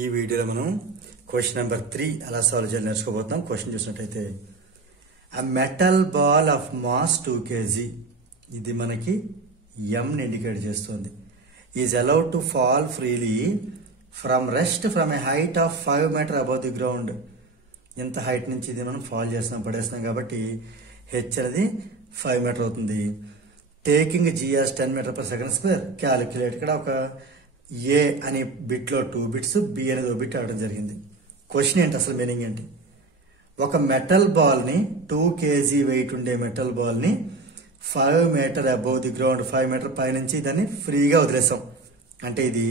ఈ వీడియోలో మనం క్వశ్చన్ నెంబర్ 3 ఎలా సాల్వ్ చేయాలి నేర్చుకోబోతున్నాం. క్వశ్చన్ చూసినట్టయితే a metal ball of mass 2 kg, ఇది మనకి m ని ఇండికేట్ చేస్తుంది, is allowed to fall freely from rest from a height of 5 meter above the ground. ఇంత హైట్ నుంచి ఇది మనం ఫాల్ చేస్తున్నాం, పడేస్తున్నాం కాబట్టి h అనేది 5 మీటర్ అవుతుంది. Taking g as 10 meter per second square, calculate. ఇక్కడ ఒక ఏ అనే బిట్లో 2 బిట్స్, బి అనేది ఒక బిట్ అవడం జరిగింది. క్వశ్చన్ ఏంటి, అసలు మీనింగ్ ఏంటి? ఒక మెటల్ బాల్ని 2 kg వెయిట్ ఉండే మెటల్ బాల్ని 5 meter above the ground, 5 meter పైనుంచి దాన్ని ఫ్రీగా వదిలేసాం. అంటే ఇది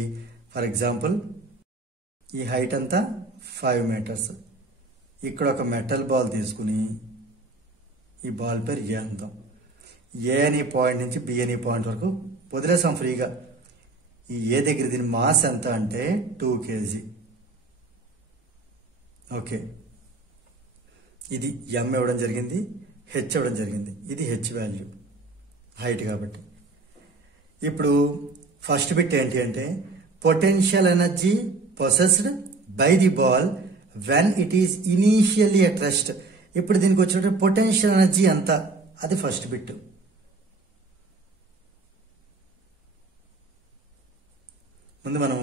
ఫర్ ఎగ్జాంపుల్ ఈ హైట్ అంతా 5 మీటర్స్. ఇక్కడ ఒక మెటల్ బాల్ తీసుకుని ఈ బాల్ పేరు ఏ అందాం. ఏ అనే పాయింట్ నుంచి బి అనే పాయింట్ వరకు వదిలేసాం ఫ్రీగా. ఈ ఏ దగ్గర దీని మాస్ ఎంత అంటే 2 kg. ఓకే, ఇది ఎం ఇవ్వడం జరిగింది, హెచ్ ఇవ్వడం జరిగింది. ఇది హెచ్ వాల్యూ, హైట్ కాబట్టి. ఇప్పుడు ఫస్ట్ బిట్ ఏంటి అంటే potential energy possessed by the ball when it is initially at rest. ఇప్పుడు దీనికి వచ్చినట్టు పొటెన్షియల్ ఎనర్జీ ఎంత, అది ఫస్ట్ బిట్. ముందు మనం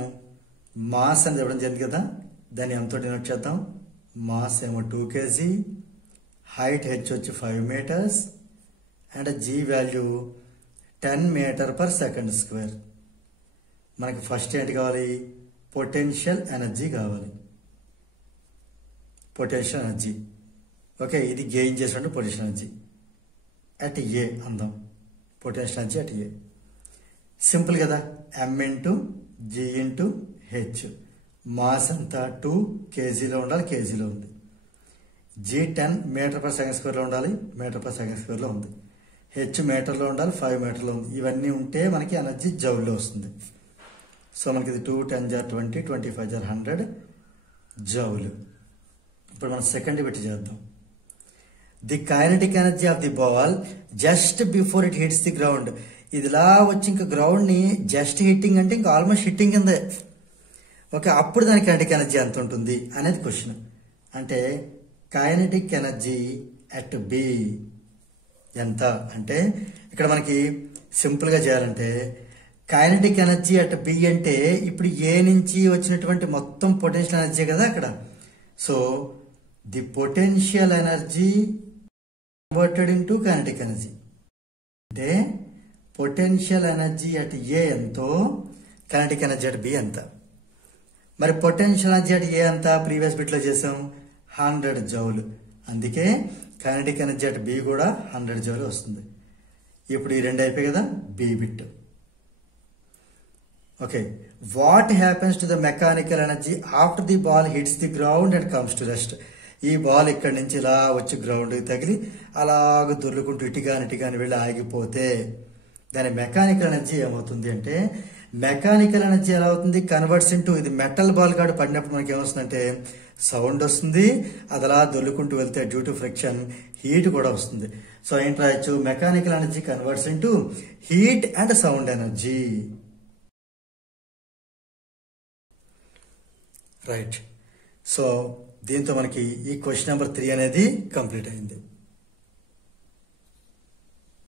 మాస్ అని ఇవ్వడం జరిగింది కదా, దాన్ని ఎంతో డినోట్ చేద్దాం. మాస్ ఏమో 2 kg, హైట్ హెచ్ వచ్చి 5 meters and G value 10 meter per second square. మనకి ఫస్ట్ ఏంటి కావాలి, పొటెన్షియల్ ఎనర్జీ కావాలి. పొటెన్షియల్ ఎనర్జీ, ఓకే, ఇది గెయిన్ చేసినట్టు పొటెన్షియల్ ఎనర్జీ అట్ ఏ అందాం. Potential energy at A simple కదా, M into G into H. Mass అంతా 2 kgలో ఉండాలి, కేజీలో ఉంది. జీ 10 మీటర్ పర్ సెకండ్ స్క్వేర్లో ఉండాలి, మీటర్ పర్ సెకండ్ స్క్వేర్లో ఉంది. హెచ్ మీటర్లో ఉండాలి, 5 మీటర్లో ఉంది. ఇవన్నీ ఉంటే మనకి ఎనర్జీ జౌల్లో వస్తుంది. సో మనకి ఇది 2 10 × 20, 25 × 100 జౌలు. ఇప్పుడు మనం సెకండ్ బిట్ చేద్దాం. The kinetic energy of the ball just before it hits the ground. ఇదిలా వచ్చి ఇంకా గ్రౌండ్ ని జస్ట్ హిట్టింగ్ అంటే ఇంకా ఆల్మోస్ట్ హిట్టింగ్ కిందే. ఓకే, అప్పుడు దాని కైనెటిక్ ఎనర్జీ ఎంత ఉంటుంది అనేది క్వశ్చన్. అంటే కైనెటిక్ ఎనర్జీ అట్ బి ఎంత అంటే, ఇక్కడ మనకి సింపుల్ గా చేయాలంటే కైనెటిక్ ఎనర్జీ అట్ బి అంటే ఇప్పుడు ఏ నుంచి వచ్చినటువంటి మొత్తం పొటెన్షియల్ ఎనర్జీ కదా అక్కడ. So the potential energy converted into kinetic energy అంటే పొటెన్షియల్ ఎనర్జీ అట్ ఏ ఎంతో, కైనెటిక్ ఎనర్జీ అట్ బి ఎంత. మరి పొటెన్షియల్ ఎనర్జీ అట్ ఏ ఎంత ప్రీవియస్ బిట్ లో చేసాం, 100 జౌల్. అందుకే కైనెటిక్ ఎనర్జీ అట్ బి కూడా 100 జౌల్ వస్తుంది. ఇప్పుడు ఈ రెండు అయిపోయి కదా, B bit. Okay, what happens to the mechanical energy after the ball hits the ground and comes to rest. ఈ బాల్ ఇక్కడి నుంచి ఇలా వచ్చి గ్రౌండ్కి తగిలి అలాగ దొర్లుకుంటూ ఇటుగాని వెళ్ళి ఆగిపోతే దాని మెకానికల్ ఎనర్జీ ఏమవుతుంది అంటే, మెకానికల్ ఎనర్జీ ఎలా అవుతుంది, కన్వర్ట్స్ ఇంటూ, ఇది మెటల్ బాల్ కాడు పడినప్పుడు మనకి ఏమొస్తుందంటే సౌండ్ వస్తుంది. అది అలా దొల్లుకుంటూ వెళ్తే డ్యూ టు ఫ్రిక్షన్ హీట్ కూడా వస్తుంది. సో ఏంటి రాయొచ్చు, mechanical energy converts into heat and sound energy. Right. So దీంతో మనకి ఈ క్వశ్చన్ నెంబర్ 3 అనేది కంప్లీట్ అయింది.